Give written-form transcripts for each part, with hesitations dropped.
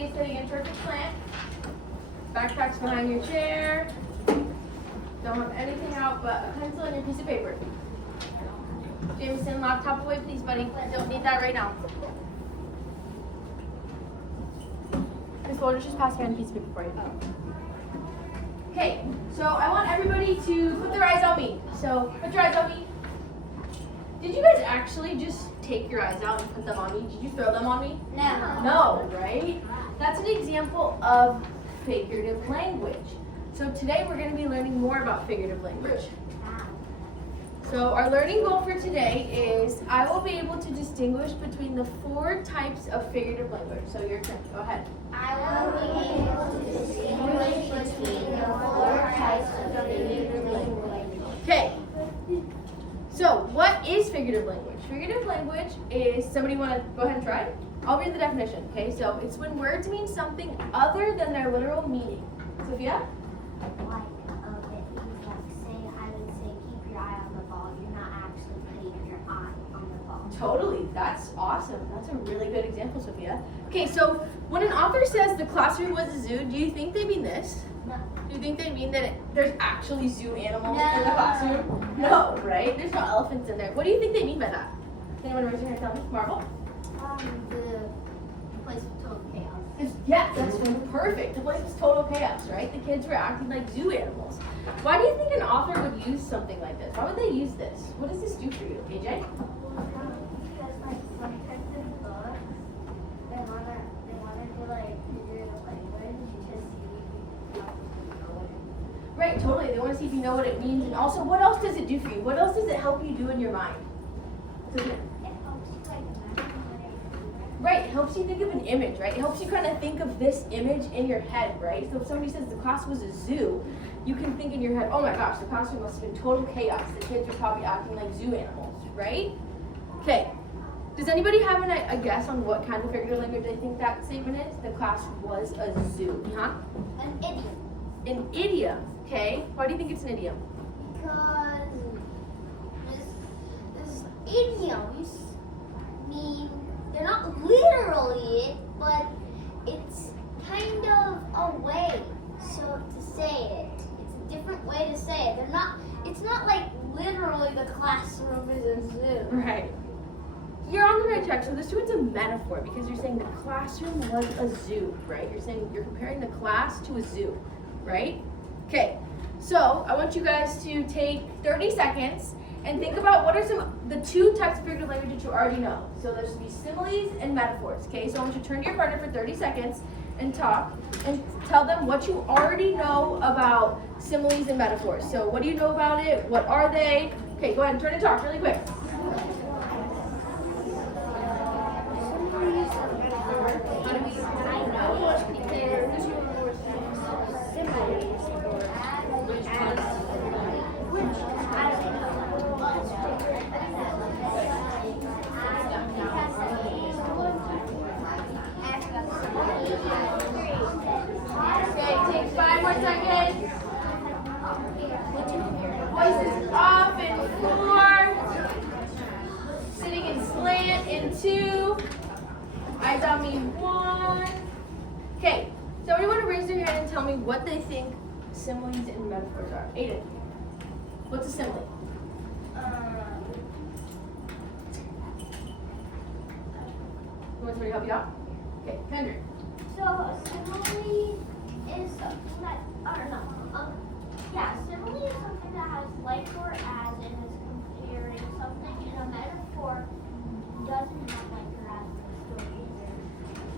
everybody sitting in perfect slant. Backpack's behind your chair. Don't have anything out but a pencil and your piece of paper. Jameson, laptop away, please, buddy. Don't need that right now. Miss Boulders just passed around a piece of paper for you. Okay, so I want everybody to put their eyes on me. So put your eyes on me. Did you guys actually just take your eyes out and put them on me? Did you throw them on me? No. No, right? That's an example of figurative language. So today we're going to be learning more about figurative language. So our learning goal for today is I will be able to distinguish between the 4 types of figurative language. So your turn. Go ahead. I will be able to distinguish between the 4 types of figurative language. Okay. So what is figurative language? Figurative language is, somebody want to go ahead and try it? I'll read the definition. Okay, so it's when words mean something other than their literal meaning. Sophia? Like I would say keep your eye on the ball. You're not actually putting your eye on the ball. Totally. That's awesome. That's a really good example, Sophia. Okay, so when an author says the classroom was a zoo, do you think they mean this? No. Do you think they mean that there's actually zoo animals in the classroom? No, right? There's no elephants in there. What do you think they mean by that? Anyone raise your hand and tell me? Marvel? The place was total chaos. Yes, that's perfect. The place was total chaos, right? The kids were acting like zoo animals. Why do you think an author would use something like this? Why would they use this? What does this do for you, AJ? Because like sometimes in books, they wanna do like figurative language to see Right, totally. They want to see if you know what it means, and also, what else does it do for you? What else does it help you do in your mind? So, it helps you like imagine what it. right, it helps you think of an image, right? It helps you kind of think of this image in your head, right? So if somebody says the class was a zoo, you can think in your head, oh my gosh, the classroom must have been total chaos. The kids were probably acting like zoo animals, right? Okay. Does anybody have a guess on what kind of figurative language they think that statement is? The class was a zoo. Huh? An idiom. An idiom. Okay. Why do you think it's an idiom? Because this idioms mean they're not literally it, but it's kind of a way to say it. It's a different way to say it. It's not like literally the classroom is a zoo. Right. You're on the right track. So this one's a metaphor because you're saying the classroom was a zoo, right? You're comparing the class to a zoo, right? Okay. So I want you guys to take 30 seconds and think about what are the 2 types of figurative language that you already know. So there's going to be similes and metaphors. Okay. So I want you to turn to your partner for 30 seconds and talk and tell them what you already know about similes and metaphors. So what do you know about it? What are they? Okay. Go ahead and turn and talk really quick. Okay, take 5 more seconds. Voices off in 4. Sitting in slant in 2. Eyes on me 1. Okay, so everyone want to raise their hand and tell me what they think similes and metaphors are. Aiden, what's a simile? You want somebody to help you out? Okay, Kendrick. So a simile is something that, I don't know. Simile is something that has like or as and is comparing something, and a metaphor doesn't have like or as in the story either.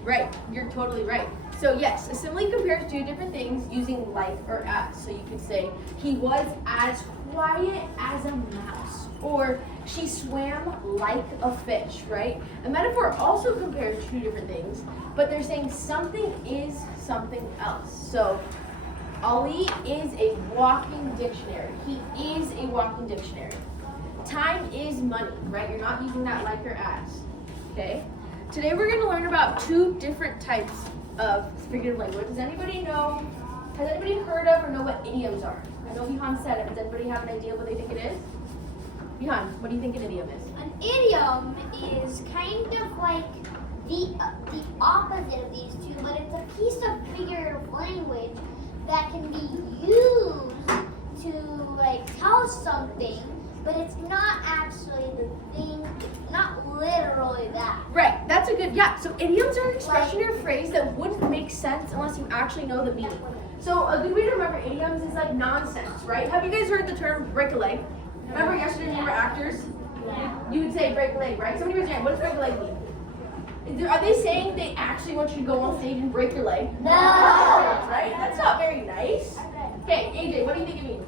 Right, you're totally right. So yes, a simile compares 2 different things using like or as. So you could say, he was as quiet as a mouse, or she swam like a fish, right? A metaphor also compares 2 different things, but they're saying something is something else. So Ali is a walking dictionary. He is a walking dictionary. Time is money, right? You're not using that like or as, okay? Today we're going to learn about 2 different types of figurative language. Has anybody heard of or know what idioms are? I know Vihan said it. Does anybody have an idea what they think it is? Vihan, what do you think an idiom is? An idiom is kind of like the opposite of these 2, but it's a like tell something, but it's not actually the thing, not literally that. Right, that's a good, yeah. So idioms are an expression or phrase that wouldn't make sense unless you actually know the meaning. So a good way to remember idioms is like nonsense, right? Have you guys heard the term break a leg? Remember yesterday when you were actors? You would say break a leg, right? Somebody raise your hand. What does break a leg mean? Are they saying they actually want you to go on stage and break your leg? No. Right? That's not very nice. Okay, AJ, what do you think it means?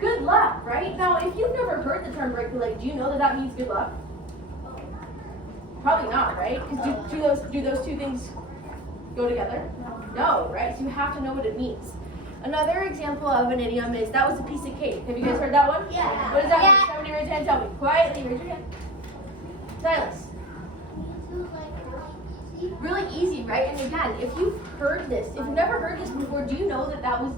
Good luck, right? Now, if you've never heard the term break a leg, do you know that that means good luck? Probably not, right? Because do those two things go together? No, right? So you have to know what it means. Another example of an idiom is that was a piece of cake. Have you guys heard that one? Yeah. What does that mean? Somebody raise your hand, tell me. Quietly raise your hand. Silas. Really easy, right? And again, if you've heard this, if you've never heard this before, do you know that that means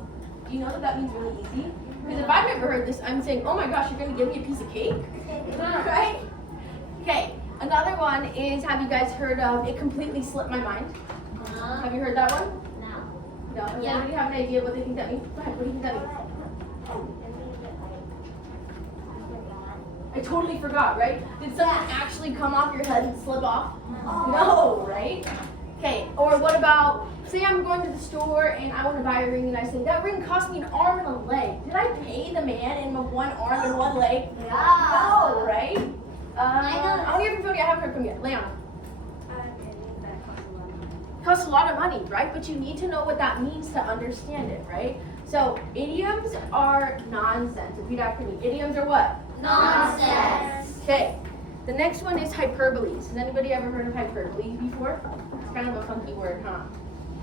really easy? Because if I've never heard this, I'm saying, oh my gosh, you're going to give me a piece of cake? Right? Okay, another one is, have you guys heard of it completely slipped my mind? Have you heard that one? No. Does anybody have an idea what they think that means? Go ahead, what do you think that means? I totally forgot, right? Did something actually come off your head and slip off? No, right? Okay, or what about, say I'm going to the store and I want to buy a ring and I say, that ring cost me an arm and a leg. Did I pay the man in one arm and one leg? No, right? I want to hear from Cody. I haven't heard from you. Leon. Costs a lot of money, right? But you need to know what that means to understand it, right? So idioms are nonsense. Repeat after me. Idioms are what? Nonsense. Okay. The next one is hyperboles. Has anybody ever heard of hyperboles before? It's kind of a funky word, huh?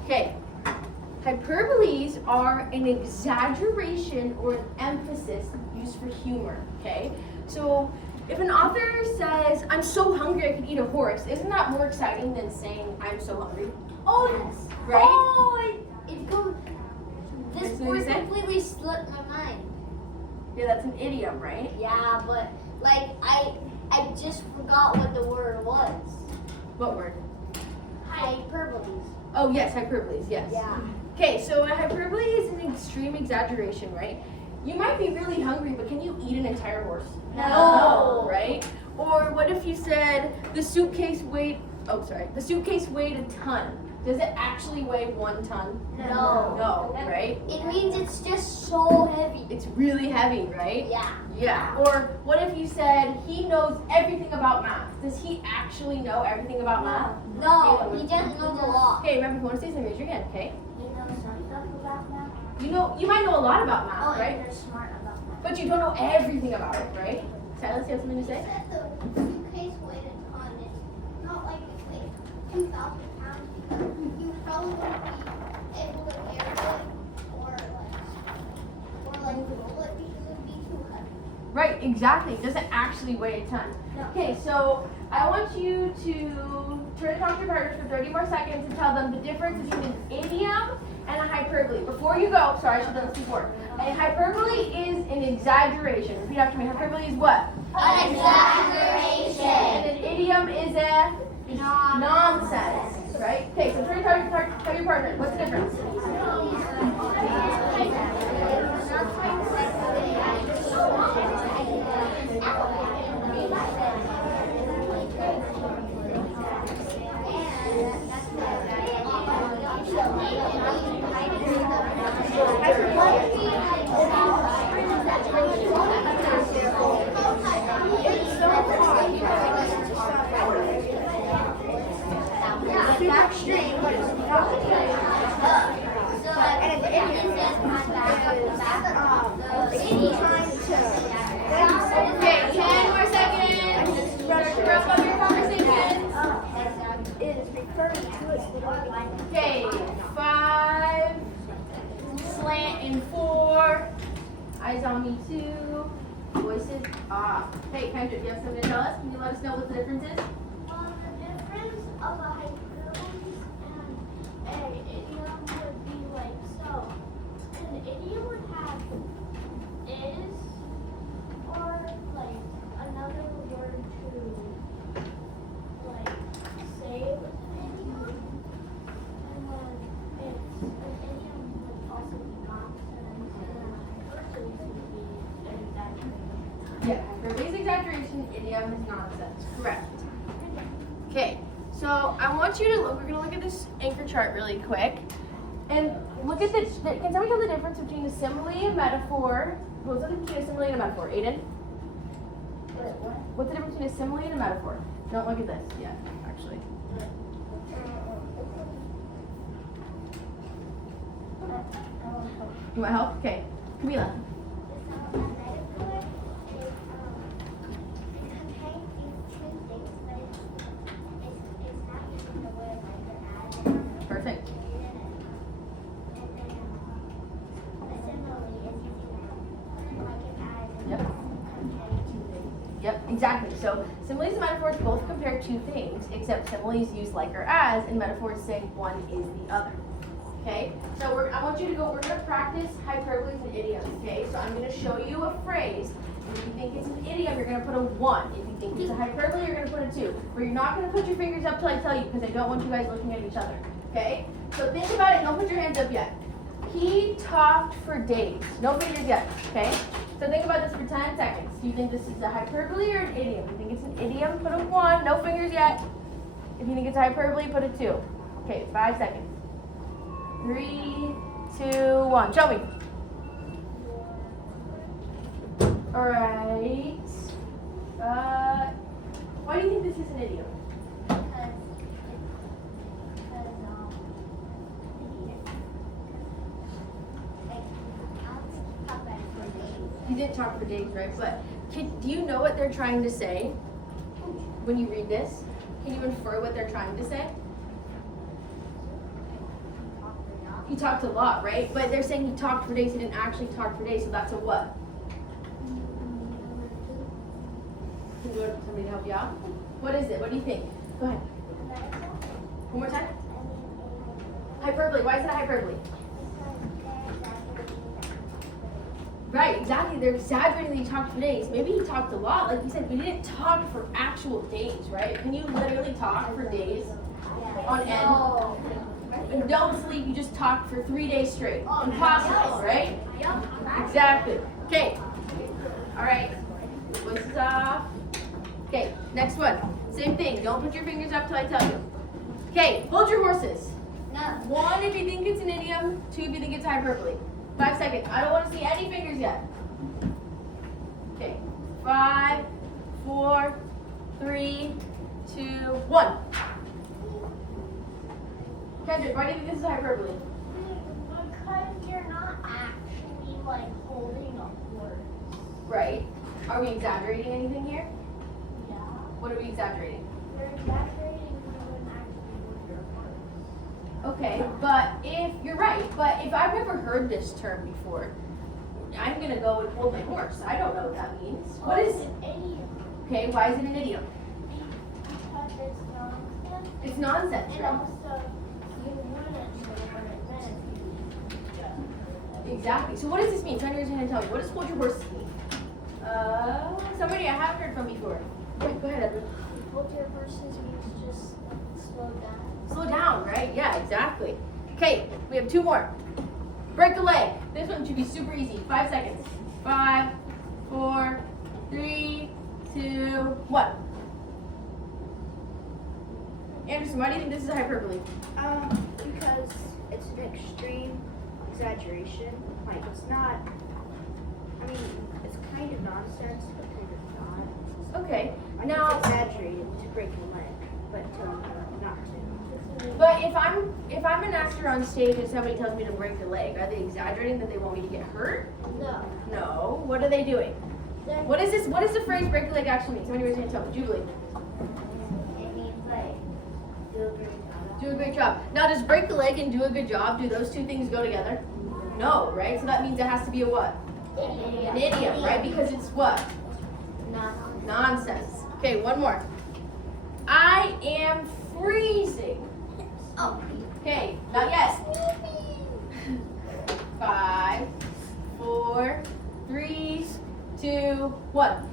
Okay. Hyperboles are an exaggeration or an emphasis used for humor, okay? So if an author says, I'm so hungry I could eat a horse, isn't that more exciting than saying, I'm so hungry? Oh, yes. Right? Oh, it goes, this What word you say? completely slipped my mind. Yeah, that's an idiom, right? Yeah, but like I just forgot what the word was. What word? Hyperboles. Oh, yes, hyperboles, yes. Yeah. Okay, so a hyperbole is an extreme exaggeration, right? You might be really hungry, but can you eat an entire horse? No. Right? Or what if you said the suitcase weighed a ton? Does it actually weigh 1 ton? No. No, right? It means it's just so heavy. It's really heavy, right? Yeah. Yeah. Or what if you said he knows everything about math? Does he actually know everything about math? No, he just knows a lot. Okay, remember if you want to say something, raise your hand, okay? He knows some stuff about math. You might know a lot about math, Oh, right? and they're smart about math. But you don't know everything about it, right? Silas, you have something to say? Said the suitcase weighed a ton. It's not like it weighed 2,000 pounds because you probably wouldn't be able to carry it or roll it because it would be too heavy. Right, exactly. It doesn't actually weigh a ton. No. Okay, so I want you to turn to talk to your partners for 30 more seconds and tell them the difference between an idiom and a hyperbole. Before you go, sorry, I should have done this before. A hyperbole is an exaggeration. Repeat after me. Hyperbole is what? An exaggeration. And an idiom is a nonsense, right? Okay, so turn to tell your partner. What's the difference? Okay, 10 more seconds. To wrap up your conversation. Okay, 5, slant in 4, eyes on me 2, voices off. Hey, Kendra, do you have something to tell us? Can you let us know what the difference is? The difference of a hyperbole and an idiom would be like so. An idiom would have is or like another word to like say with an idiom. And then an idiom would also be nonsense. And a idiom is nonsense. Correct. Okay, so I want you to look, we're going to look at this anchor chart really quick. And look at this. Can somebody tell the difference between a simile and metaphor? What's the difference between a simile and a metaphor? Aiden? What's the difference between a simile and a metaphor? Don't look at this yet, actually. You want help? Okay. Camila. Perfect. Yep. Yep, exactly. So similes and metaphors both compare two things, except similes use like or as, and metaphors say one is the other. Okay? So I want you to go, we're going to practice hyperboles and idioms, okay? So I'm going to show you a phrase. If you think it's an idiom, you're going to put a 1. If you think it's a hyperbole, you're going to put a 2. But you're not going to put your fingers up till I tell you, because I don't want you guys looking at each other. Okay? So think about it. Don't put your hands up yet. He talked for days. No fingers yet. Okay? So think about this for 10 seconds. Do you think this is a hyperbole or an idiom? If you think it's an idiom, put a 1. No fingers yet. If you think it's a hyperbole, put a 2. Okay, 5 seconds. 3, 2, 1. Show me. All right. Why do you think this is an idiom? You didn't talk for days, right? But do you know what they're trying to say when you read this? Can you infer what they're trying to say? He talked a lot, right? But they're saying he talked for days. He didn't actually talk for days, so that's a what? Can you go to somebody to help you out? What is it? What do you think? Go ahead. One more time. Hyperbole. Why is it a hyperbole? Right, exactly. They're exaggerating that he talked for days. Maybe he talked a lot. Like you said, we didn't talk for actual days, right? Can you literally talk for days on end? And don't sleep, you just talk for 3 days straight. Impossible, right? Exactly. Okay. All right. Voice is off. Okay, next one. Same thing. Don't put your fingers up till I tell you. Okay, hold your horses. 1 if you think it's an idiom, 2 if you think it's hyperbole. 5 seconds. I don't want to see any fingers yet. Okay. 5, 4, 3, 2, 1. Kendrick, why do you think this is hyperbole? Because you're not actually like holding a horse. Right. Are we exaggerating anything here? Yeah. What are we exaggerating? You're exaggerating you wouldn't actually hold your horse. Okay, but if you're right, but if I've never heard this term before, I'm gonna go and hold my horse. I don't know what that means. What is it? An idiom. Okay, why is it an idiom? Because it's nonsense. It's nonsense, And right? also, you wouldn't know what it meant if you just. Exactly. So what does this mean? Tony, raise your hand and tell me. What does hold your horse mean? Somebody I haven't heard from before. Wait, go ahead, Edwin. Hold your horses means just slow down. Slow down, right? Yeah, exactly. Okay, we have 2 more. Break a leg. This one should be super easy. 5 seconds. 5, 4, 3, 2, 1. Anderson, why do you think this is a hyperbole? Because it's an extreme exaggeration. Like, it's not, I mean, it's kind of nonsense, but kind of not. Okay. Like, Now, it's exaggerated to break a leg, but not to. but if I'm an actor on stage and somebody tells me to break a leg, are they exaggerating that they want me to get hurt? No. No. What are they doing? What is this? What does the phrase "break a leg" actually mean? Somebody raise your hand. Tell me. Jubilee. It means like do a great job. Do a great job. Now, does break a leg and do a good job, do those 2 things go together? No, right? So that means it has to be a what? An idiom, right? Because it's what? Nonsense. Okay, 1 more. I am freezing. Oh. Okay, not yet. 5, 4, 3, 2, 1.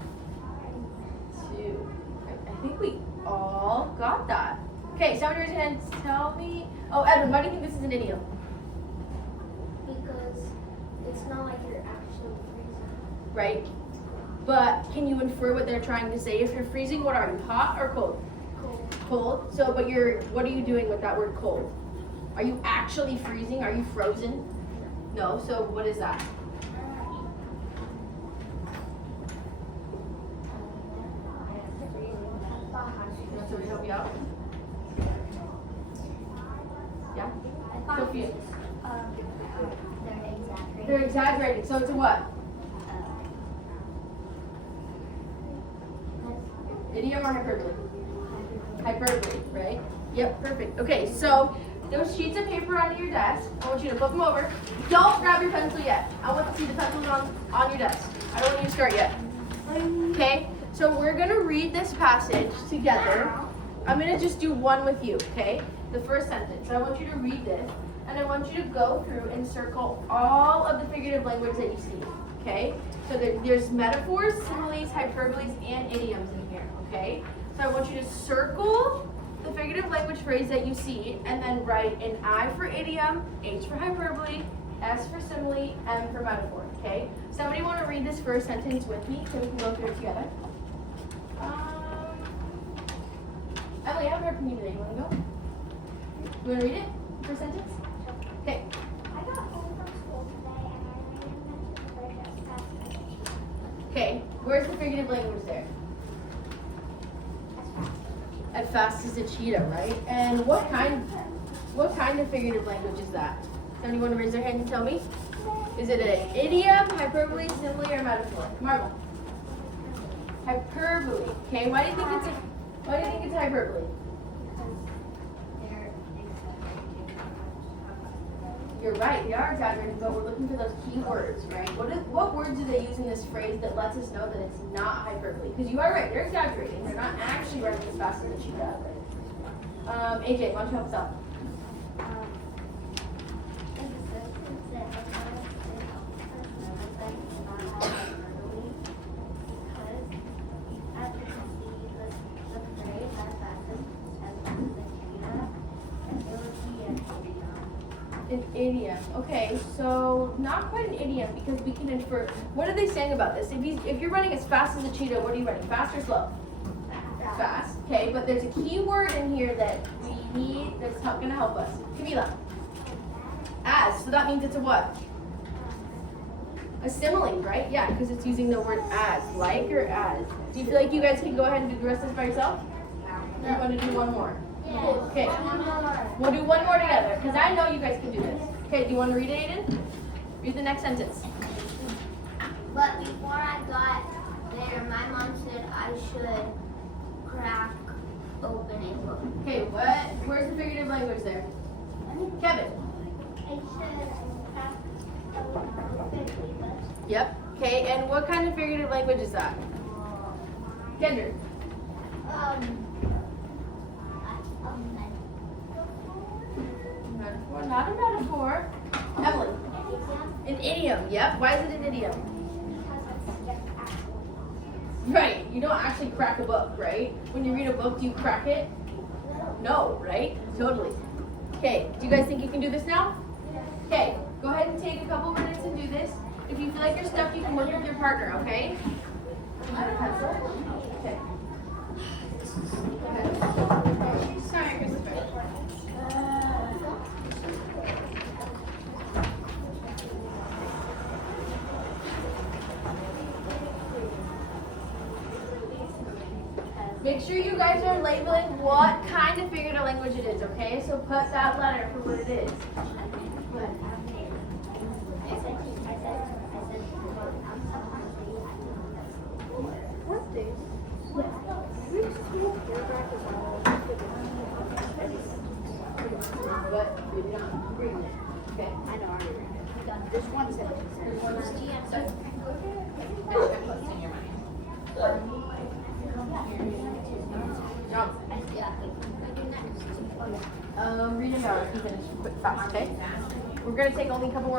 2. I think we all got that. Okay, somebody raise your hands. Tell me. Oh, Edwin, why do you think this is an idiom? Because it's not like you're actually freezing. Right? but can you infer what they're trying to say? If you're freezing, what are you, hot or cold? Cold. So, but what are you doing with that word cold? Are you actually freezing? Are you frozen? No. So what is that? Can somebody help you out? Yeah? Sophia. They're exaggerating. So it's a what? Idiom or hyperbole? Hyperbole, right? Yep, perfect. Okay, so those sheets of paper onto your desk, I want you to flip them over. Don't grab your pencil yet. I want to see the pencils on your desk. I don't want you to start yet. Okay, so we're going to read this passage together. I'm going to just do one with you, okay? The first sentence. I want you to read this, and I want you to go through and circle all of the figurative language that you see, okay? So there's metaphors, similes, hyperboles, and idioms in here, okay? So I want you to circle the figurative language phrase that you see, and then write an I for idiom, H for hyperbole, S for simile, M for metaphor, okay? Somebody want to read this first sentence with me so we can go through it together? Emily, I haven't heard from you today. You want to go? You want to read it? First sentence? Okay. I got home from school today and I ran into the bridge as fast as I could. Okay. Where's the figurative language there? As fast as a cheetah, right? And what kind of figurative language is that? Somebody want to raise their hand and tell me? Is it an idiom, hyperbole, simile, or metaphor? Marvel. Hyperbole. Okay. Why do you think it's hyperbole? You're right, they are exaggerating, but we're looking for those key words, right? What words do they use in this phrase that lets us know that it's not hyperbole? Because you are right, they're exaggerating. They're not actually running as fast as a cheetah. AJ, why don't you help us out? An idiom. Okay, so not quite an idiom because we can infer. What are they saying about this? If you're running as fast as a cheetah, what are you running? Fast or slow? Fast. Okay, but there's a key word in here that we need that's going to help us. Camila. As. So that means it's a what? A simile, right? Yeah, because it's using the word as. Like or as. Do you feel like you guys can go ahead and do the rest of this by yourself? Or do you want to do one more? Okay. We'll do one more together, because I know you guys can do this. Okay, do you want to read it, Aiden? Read the next sentence. But before I got there, my mom said I should crack open a book. Okay, where's the figurative language there? Kevin. I should crack open a book. Yep. Okay, and what kind of figurative language is that? Kendra. Metaphor, not a metaphor. Emily. An idiom. Yep. Why is it an idiom? Right. You don't actually crack a book, right? When you read a book, do you crack it? No, right? Totally. Okay. Do you guys think you can do this now? Okay. Go ahead and take a couple minutes and do this. If you feel like you're stuck, you can work with your partner, okay? You have a pencil? Okay. Go ahead. Sorry, Christopher. Make sure you guys are labeling what kind of figurative language it is, okay? So put that letter for what it is. But maybe not reading it. Okay? I know, I already read it. There's one sentence. There's one sentence. Read it out. You finish quick, fast, okay? We're gonna take only a couple more minutes.